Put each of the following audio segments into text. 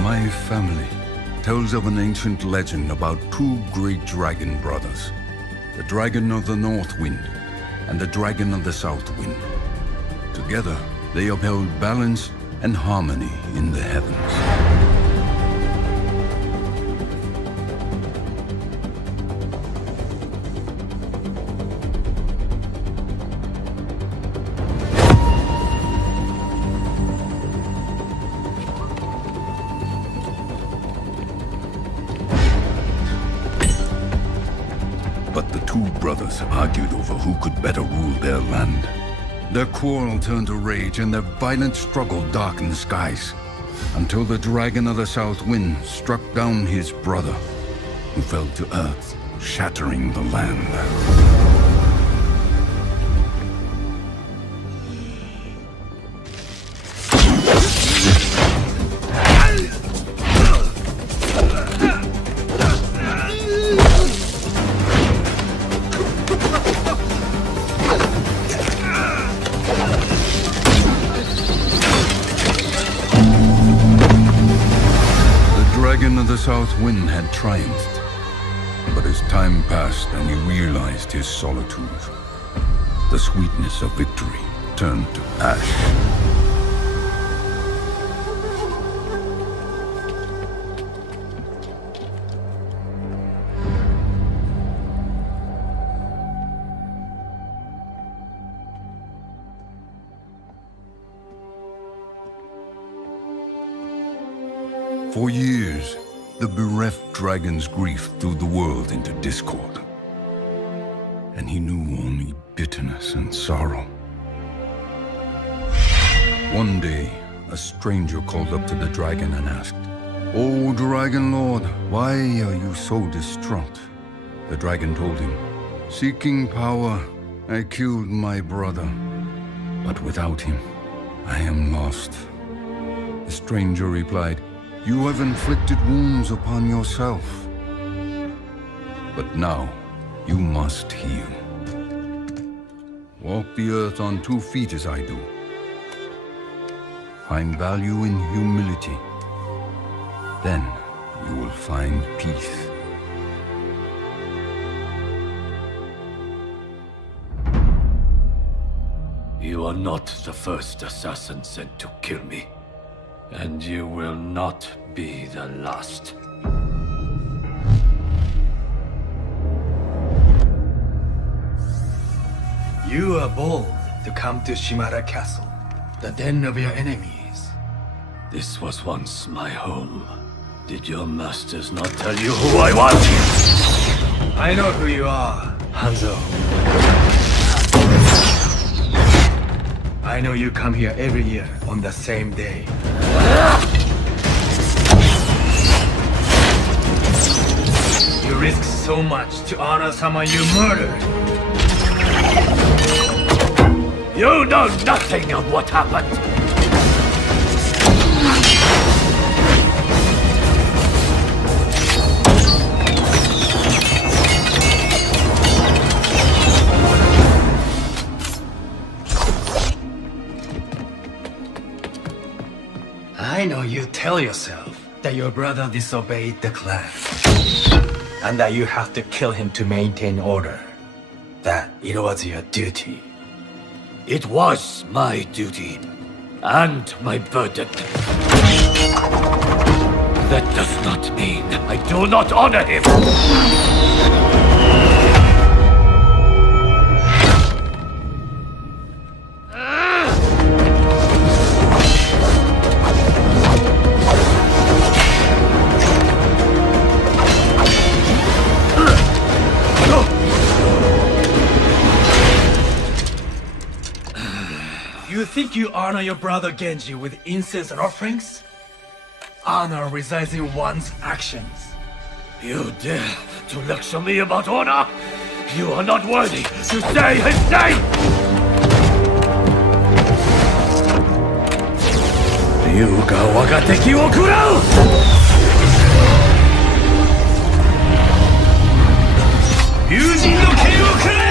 My family tells of an ancient legend about two great dragon brothers, the dragon of the north wind and the dragon of the south wind. Together, they upheld balance and harmony in the heavens. But the two brothers argued over who could better rule their land. Their quarrel turned to rage, and their violent struggle darkened the skies, until the dragon of the south wind struck down his brother, who fell to earth, shattering the land. The south wind had triumphed, but as time passed and he realized his solitude, the sweetness of victory turned to ash. For years, the bereft dragon's grief threw the world into discord, and he knew only bitterness and sorrow. One day, a stranger called up to the dragon and asked, "O Dragon Lord, why are you so distraught?" The dragon told him, "Seeking power, I killed my brother, but without him, I am lost." The stranger replied, "You have inflicted wounds upon yourself, but now you must heal. Walk the earth on 2 feet as I do. Find value in humility. Then you will find peace." You are not the first assassin sent to kill me. And you will not be the last. You are bold to come to Shimara Castle, the den of your enemies. This was once my home. Did your masters not tell you who I was? I know who you are, Hanzo. I know you come here every year on the same day. You risk so much to honor someone you murdered. You know nothing of what happened. I know you tell yourself that your brother disobeyed the clan, and that you have to kill him to maintain order. That it was your duty. It was my duty, and my burden. That does not mean I do not honor him. think you honor your brother Genji with incense and offerings? Honor resides in one's actions. You dare to lecture me about honor? You are not worthy to say his name! Ryuga wagateki wo kurau! Yujin no ken wo kure!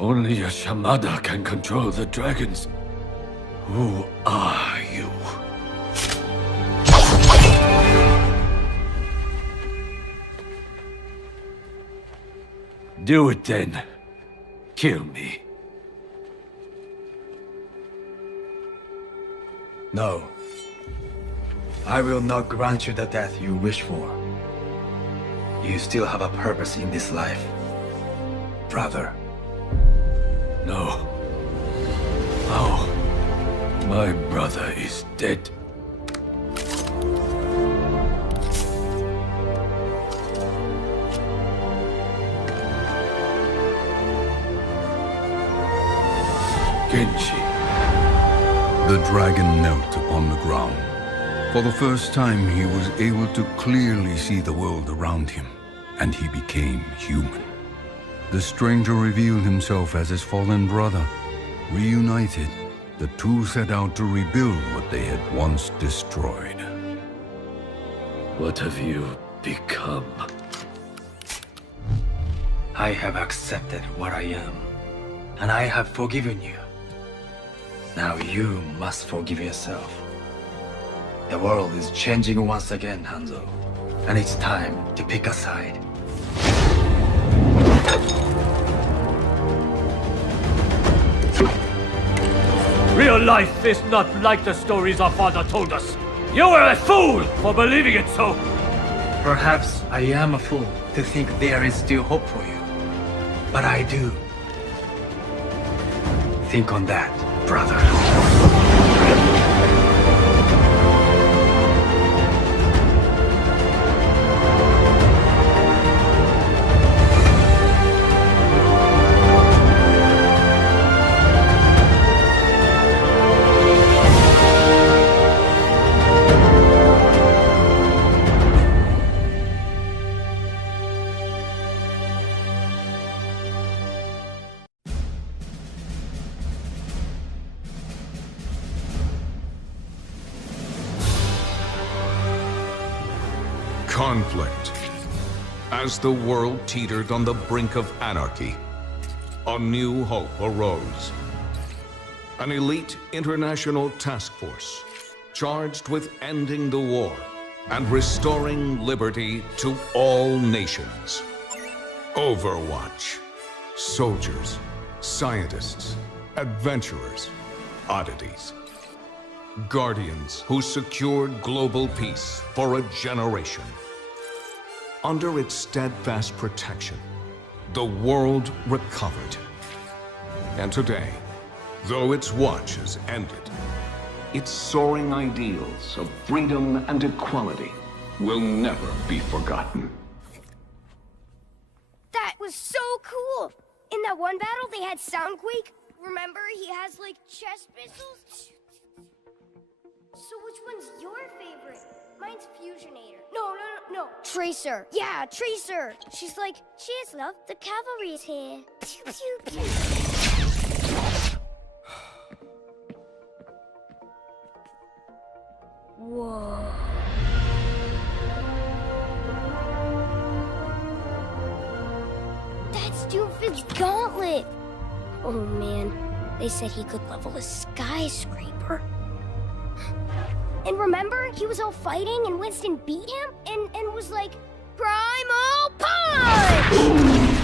Only a Shamada can control the dragons. Who are you? Do it then. Kill me. No. I will not grant you the death you wish for. You still have a purpose in this life, brother. No. How? My brother is dead. Genji. The dragon knelt upon the ground. For the first time, he was able to clearly see the world around him, and he became human. The stranger revealed himself as his fallen brother. Reunited, the two set out to rebuild what they had once destroyed. What have you become? I have accepted what I am, and I have forgiven you. Now you must forgive yourself. The world is changing once again, Hanzo, and it's time to pick a side. Real life is not like the stories our father told us. You were a fool for believing it so. Perhaps I am a fool to think there is still hope for you. But I do. Think on that, brother. Conflict. As the world teetered on the brink of anarchy, a new hope arose. An elite international task force charged with ending the war and restoring liberty to all nations. Overwatch. Soldiers, scientists, adventurers, oddities. Guardians who secured global peace for a generation. Under its steadfast protection, the world recovered. And today, though its watch has ended, its soaring ideals of freedom and equality will never be forgotten. That was so cool! In that one battle, they had Soundquake. Remember, he has, like, chest missiles? So which one's your favorite? Mine's Fusionator. No. Tracer. Yeah, Tracer. She's like, cheers, love. The cavalry's here. Pew, pew, pew. Whoa. That's Doomfist's gauntlet. Oh, man. They said he could level a skyscraper. And remember, he was all fighting and Winston beat him and was like, Primal Punch!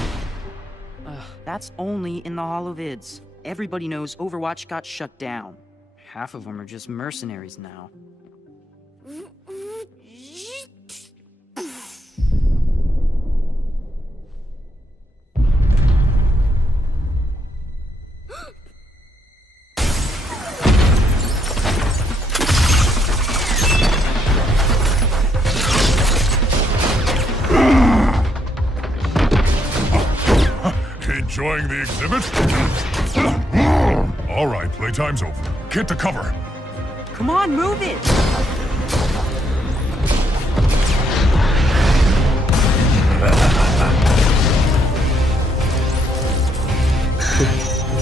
That's only in the holovids. Everybody knows Overwatch got shut down. Half of them are just mercenaries now. Enjoying the exhibit? All right, playtime's over. Get to cover. Come on, move it!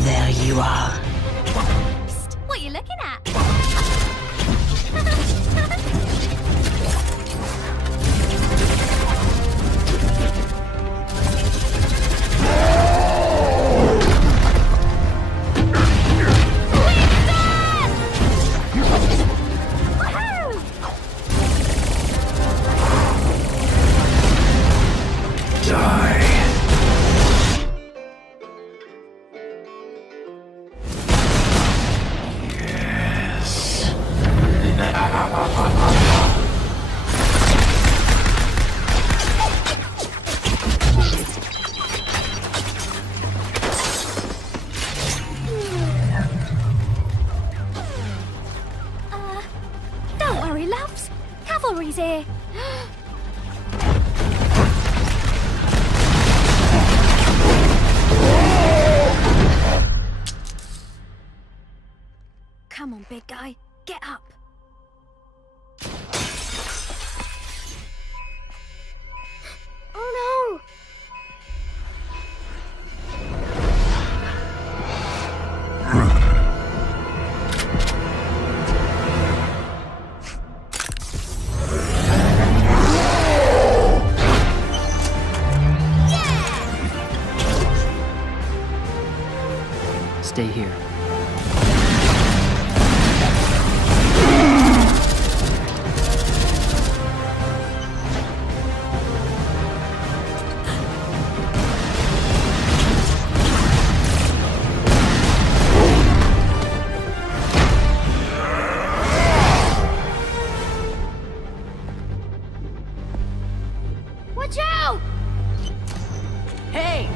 There you are. Psst, what are you looking at? Don't worry, loves. Cavalry's here. Come on, big guy. Get up. Oh no! Stay here. Watch out! Hey!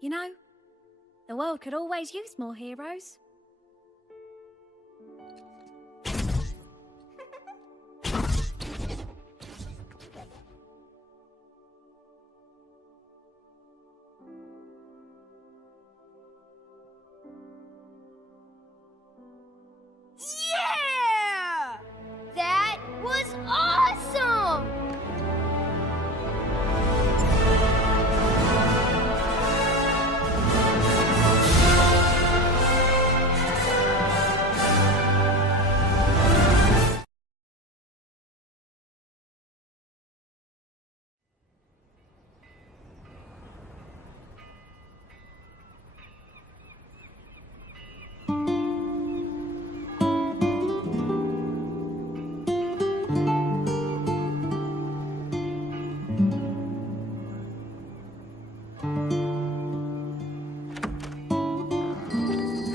You know, the world could always use more heroes. Yeah! That was awesome!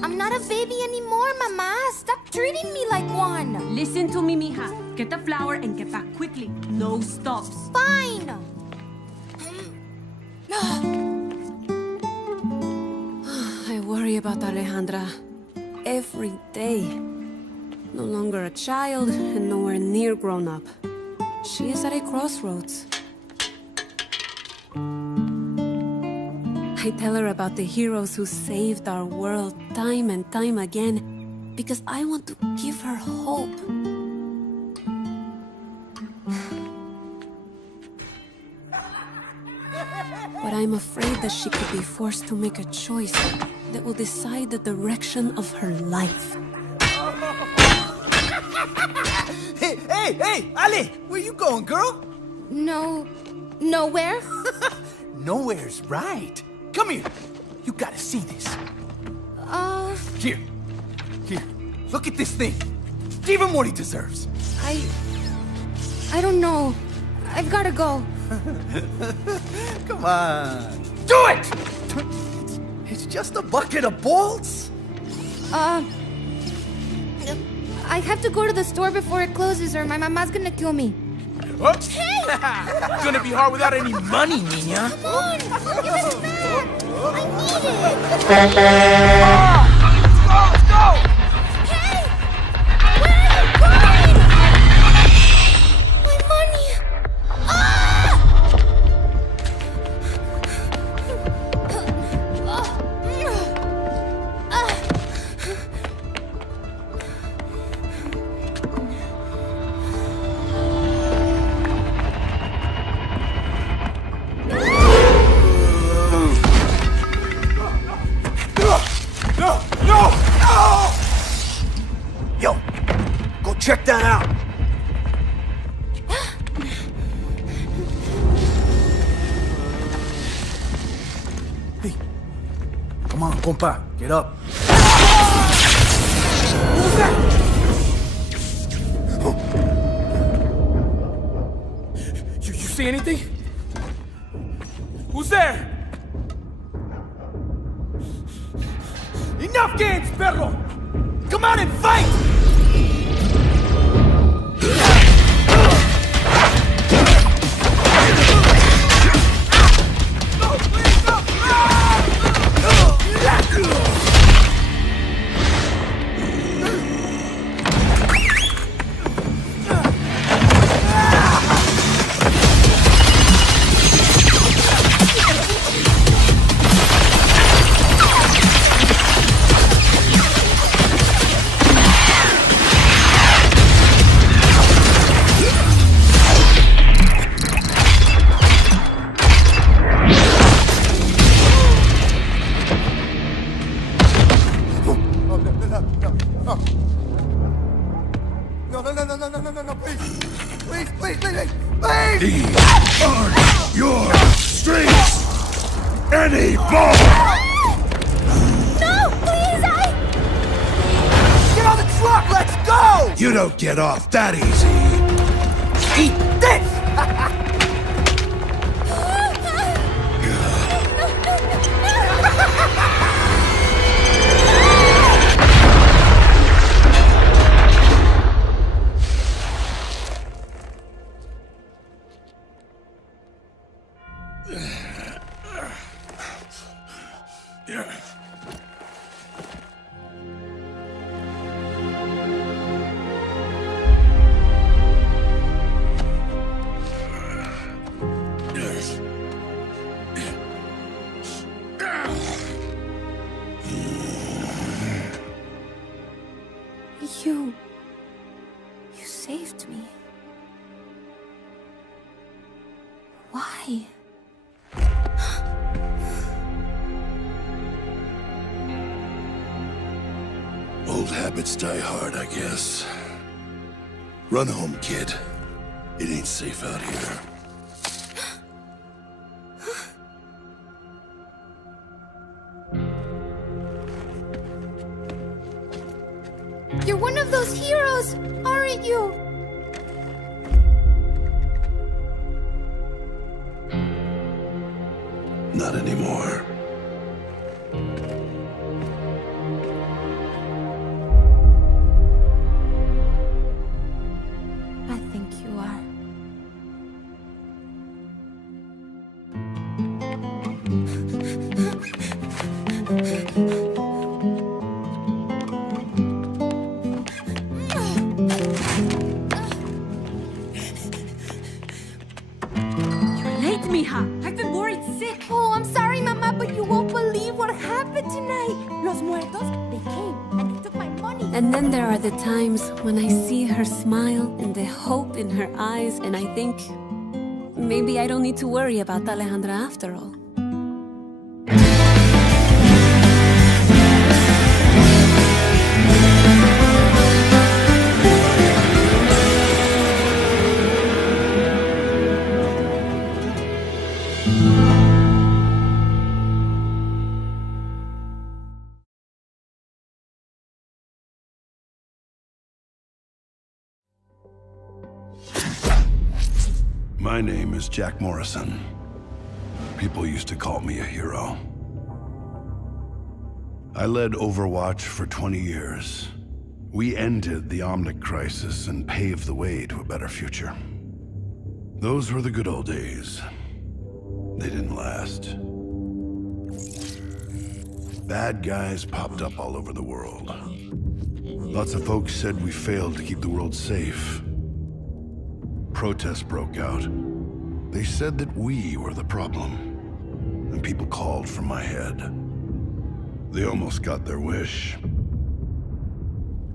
I'm not a baby anymore, Mama. Stop treating me like one. Listen to me, mija. Get the flower and get back quickly. No stops. Fine. I worry about Alejandra every day. No longer a child and nowhere near grown up. She is at a crossroads. I tell her about the heroes who saved our world time and time again because I want to give her hope. But I'm afraid that she could be forced to make a choice that will decide the direction of her life. Hey, Ale! Where you going, girl? Nowhere? Nowhere's right. Come here. You gotta see this. Here. Look at this thing. Give him what he deserves. I don't know. I've gotta go. Come on. Do it! It's just a bucket of bolts. I have to go to the store before it closes or my mama's gonna kill me. Oops. Hey! Gonna be hard without any money, Nina. Come on! Give us that! I need it! Let's go! Hey! Where are you going? My money! Yo, go check that out. Hey, come on, compa, get up. What was that? Oh. You see anything? Who's there? Enough games, perro! Come out and fight! No, please. Please. These aren't your streets anymore! No, please, Get on the truck, let's go! You don't get off that easy. Eat this! You saved me. Why? Old habits die hard, I guess. Run home, kid. It ain't safe out here. You're one of those heroes, aren't you? Not anymore. I think you are. You're late, mija. I've been worried sick. Oh, I'm sorry, Mama, but you won't believe what happened tonight. Los muertos, they came and they took my money. And then there are the times when I see her smile and the hope in her eyes, and I think maybe I don't need to worry about Alejandra after all. My name is Jack Morrison. People used to call me a hero. I led Overwatch for 20 years. We ended the Omnic crisis and paved the way to a better future. Those were the good old days. They didn't last. Bad guys popped up all over the world. Lots of folks said we failed to keep the world safe. Protests broke out. They said that we were the problem, and people called for my head. They almost got their wish.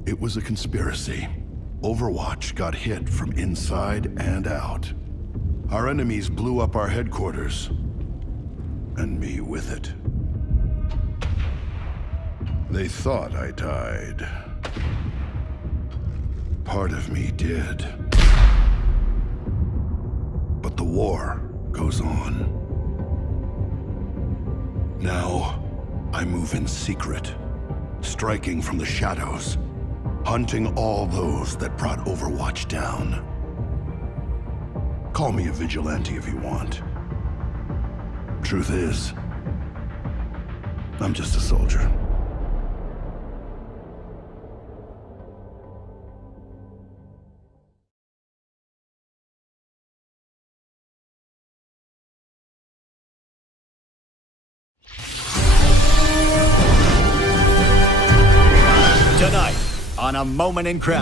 It was a conspiracy. Overwatch got hit from inside and out. Our enemies blew up our headquarters, and me with it. They thought I died. Part of me did. But the war goes on. Now, I move in secret, striking from the shadows, hunting all those that brought Overwatch down. Call me a vigilante if you want. Truth is, I'm just a soldier. Tonight, on A Moment in Crime,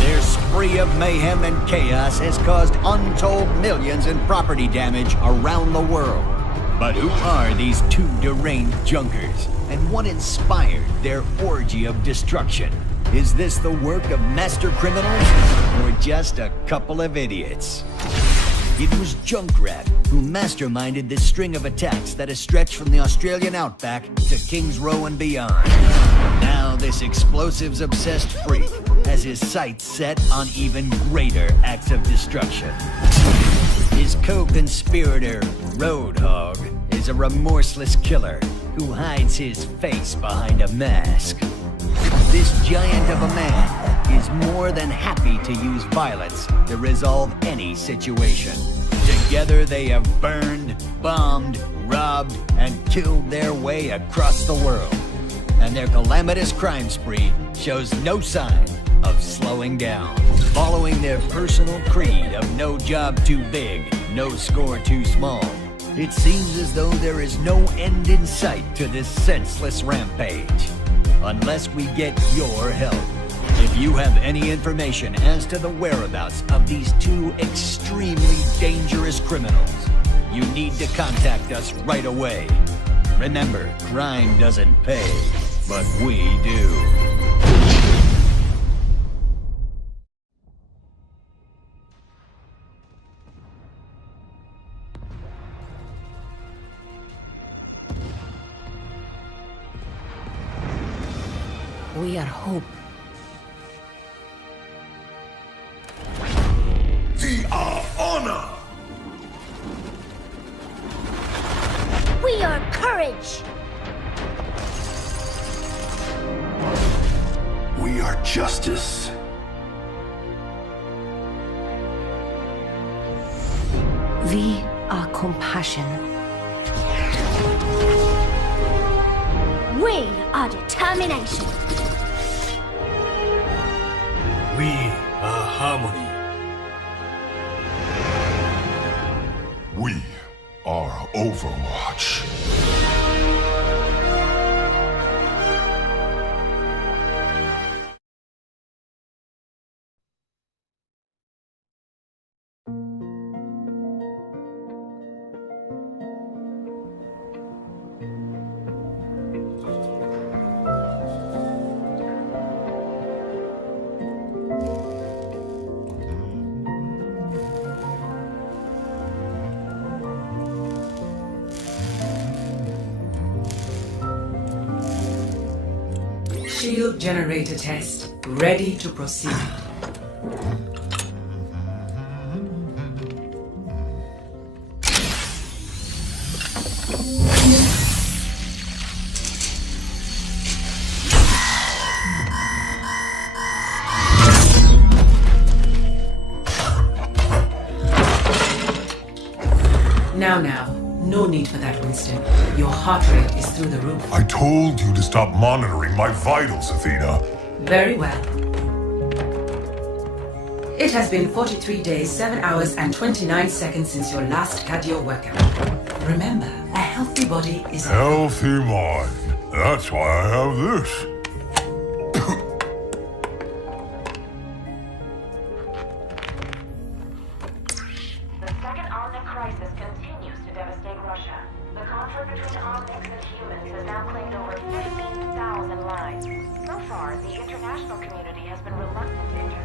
their spree of mayhem and chaos has caused untold millions in property damage around the world. But who are these two deranged junkers, and what inspired their orgy of destruction? Is this the work of master criminals, or just a couple of idiots? It was Junkrat who masterminded this string of attacks that has stretched from the Australian outback to Kings Row and beyond. Now this explosives-obsessed freak has his sights set on even greater acts of destruction. His co-conspirator, Roadhog, is a remorseless killer who hides his face behind a mask. This giant of a man is more than happy to use violence to resolve any situation. Together they have burned, bombed, robbed, and killed their way across the world. And their calamitous crime spree shows no sign of slowing down. Following their personal creed of no job too big, no score too small, it seems as though there is no end in sight to this senseless rampage. Unless we get your help. If you have any information as to the whereabouts of these two extremely dangerous criminals, you need to contact us right away. Remember, crime doesn't pay, but we do. We are hope. We are honor! We are courage! We are justice. We are compassion. We are determination. We are harmony. We are Overwatch. Shield generator test. Ready to proceed. Winston. Your heart rate is through the roof. I told you to stop monitoring my vitals, Athena. Very well. It has been 43 days, 7 hours, and 29 seconds since your last cardio workout. Remember, a healthy body is a healthy mind. That's why I have this. The second Omnic crisis continues to devastate Russia. The conflict between Omnics and humans has now claimed over 15,000 lives. So far, the international community has been reluctant to intervene.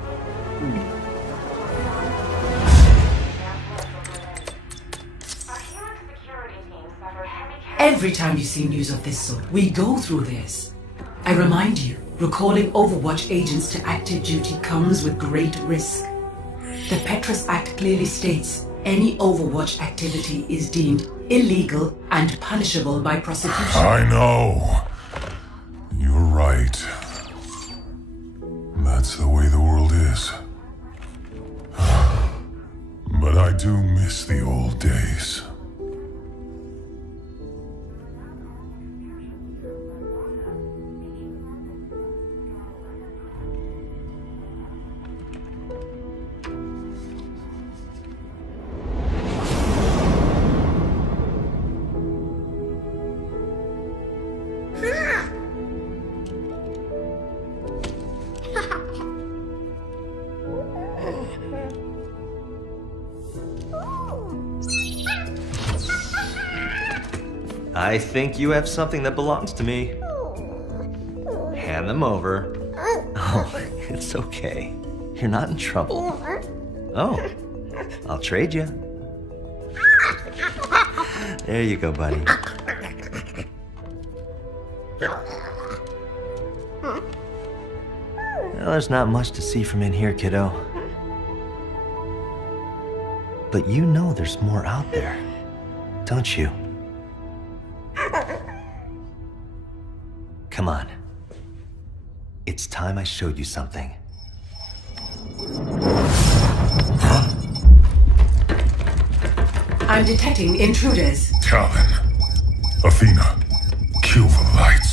Every time you see news of this sort, we go through this. I remind you, recalling Overwatch agents to active duty comes with great risk. The Petrus Act clearly states any Overwatch activity is deemed illegal and punishable by prosecution. I know. You're right. That's the way the world is. But I do miss the old days. I think you have something that belongs to me. Hand them over. Oh, it's okay. You're not in trouble. Oh, I'll trade you. There you go, buddy. Well, there's not much to see from in here, kiddo. But you know there's more out there, don't you? Come on. It's time I showed you something. I'm detecting intruders. Calvin. Athena. Kill the lights.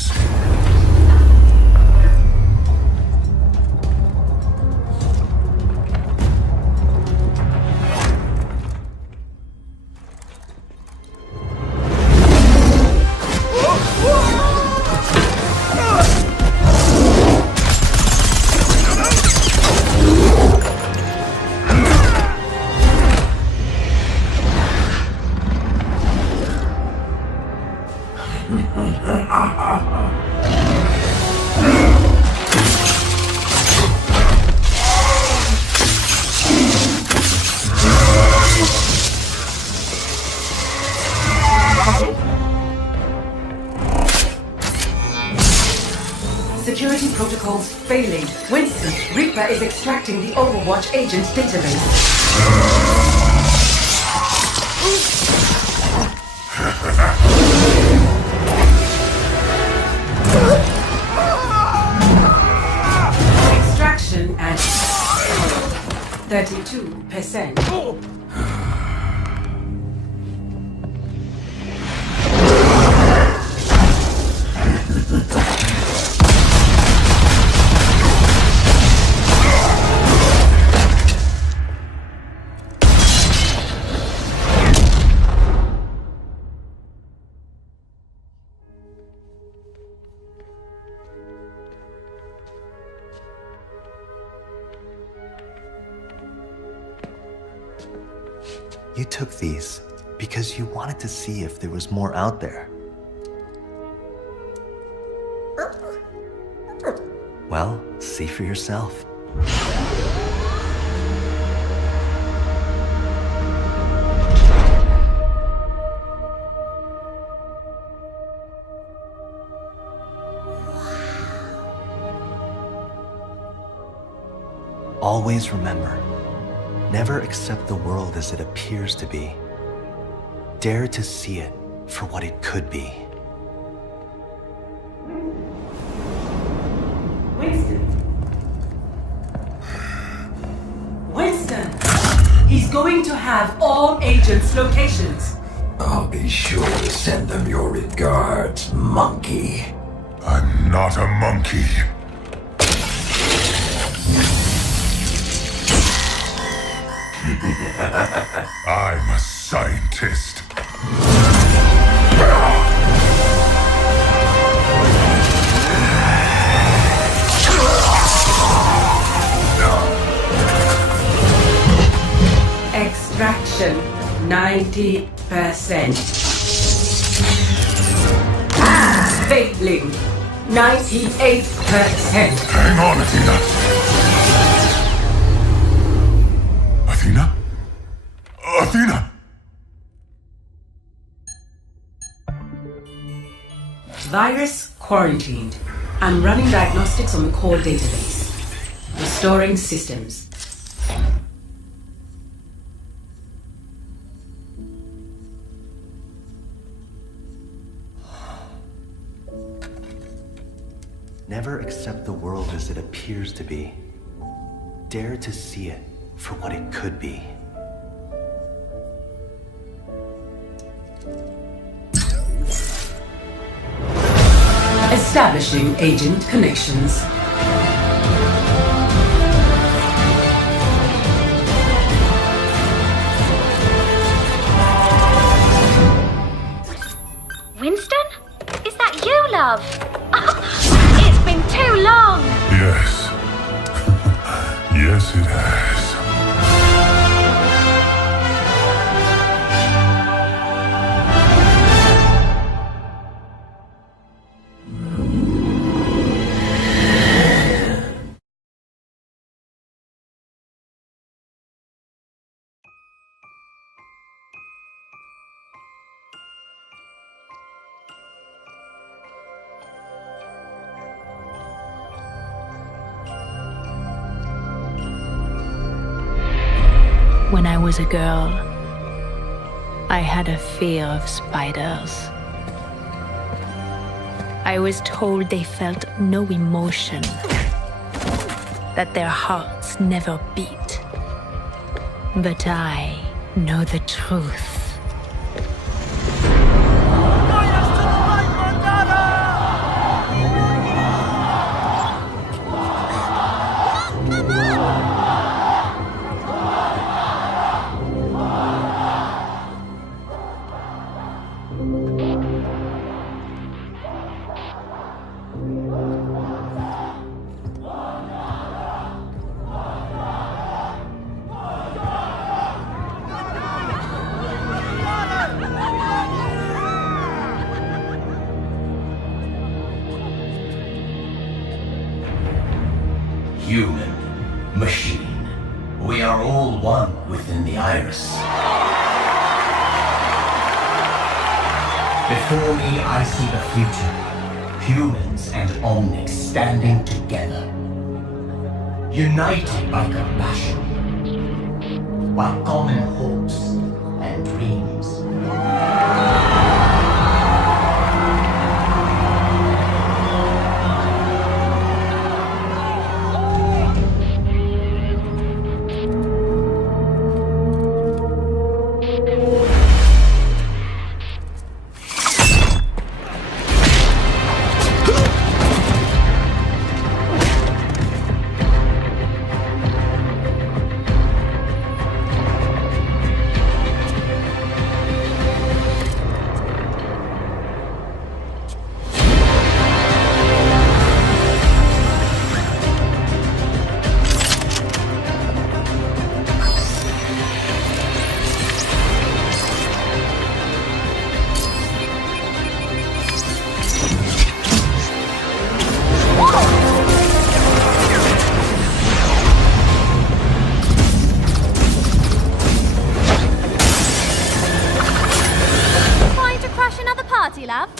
Security protocols failing. Winston, Reaper is extracting the Overwatch agent database. Extraction at 32%. You took these because you wanted to see if there was more out there. Well, see for yourself. Always remember, never accept the world as it appears to be. Dare to see it for what it could be. Winston! Winston! He's going to have all agents' locations. I'll be sure to send them your regards, monkey. I'm not a monkey. I'm a scientist. Extraction 90%. Failing 98%. Hang on, Athena. Athena? Athena! Virus quarantined. I'm running diagnostics on the core database. Restoring systems. Never accept the world as it appears to be. Dare to see it for what it could be. Establishing agent connections. Winston? Is that you, love? It's been too long! Yes. Yes, it has. When I was a girl, I had a fear of spiders. I was told they felt no emotion, that their hearts never beat. But I know the truth. Human, machine, we are all one within the iris. Before me, I see the future. Humans and Omnics standing together. United by compassion. While common hopes and dreams. Love.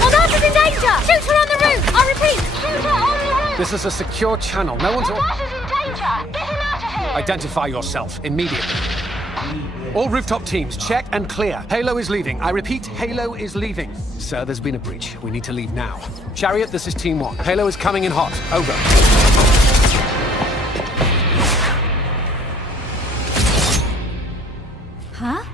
Monarch is in danger! Shoot her on the roof! I repeat, shoot her on the roof! This is a secure channel. No one's... Monarch is in danger! Get him out of here! Identify yourself immediately. All rooftop teams, check and clear. Halo is leaving. I repeat, Halo is leaving. Sir, there's been a breach. We need to leave now. Chariot, this is Team 1. Halo is coming in hot. Over. Huh?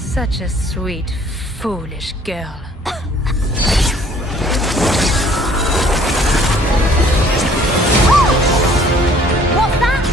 Such a sweet, foolish girl. What's that?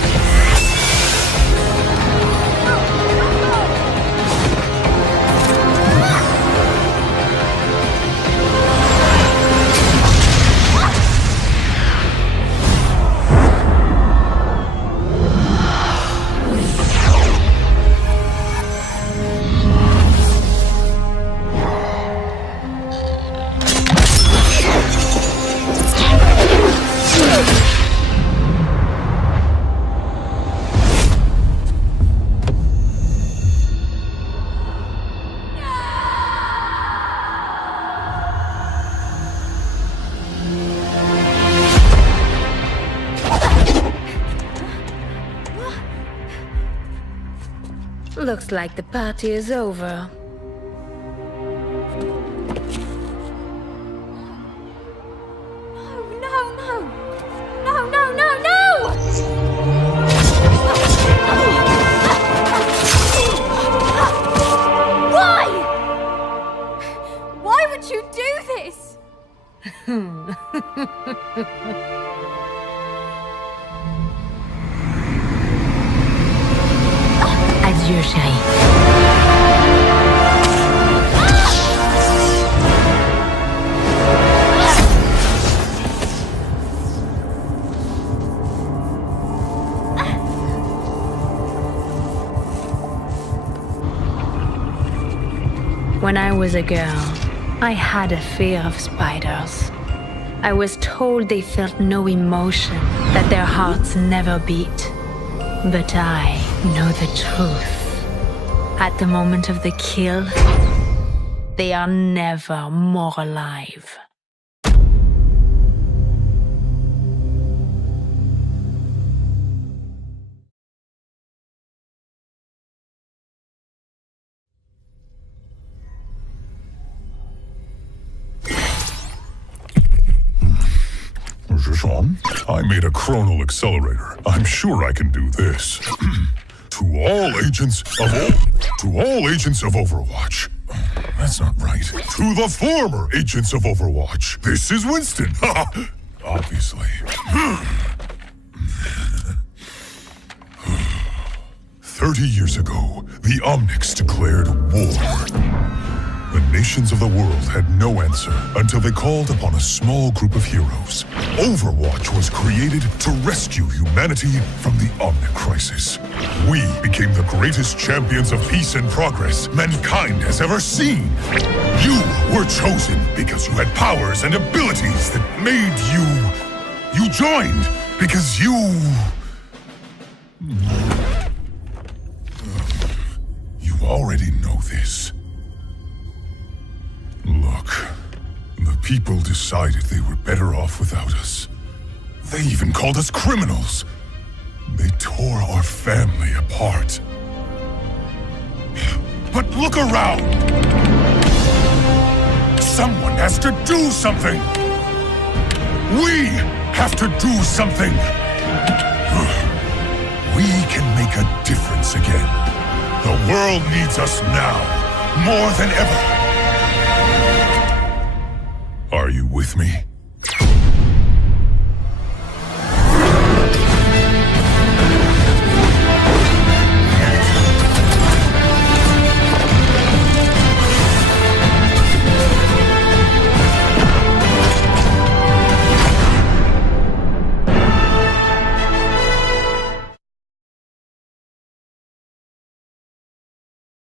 Looks like the party is over. Why would you do this? Adieu, chérie. When I was a girl, I had a fear of spiders. I was told they felt no emotion, that their hearts never beat. But I know the truth. At the moment of the kill, they are never more alive. Is this on? I made a chronal accelerator. I'm sure I can do this. To all agents of Overwatch. That's not right. To the former agents of Overwatch. This is Winston. Obviously. 30 years ago, the Omnics declared war. The nations of the world had no answer until they called upon a small group of heroes. Overwatch was created to rescue humanity from the Omnic crisis. We became the greatest champions of peace and progress mankind has ever seen. You were chosen because you had powers and abilities that made you... You joined because you... You already know this. Look, the people decided they were better off without us. They even called us criminals. They tore our family apart. But look around! Someone has to do something! We have to do something! We can make a difference again. The world needs us now, more than ever. Are you with me?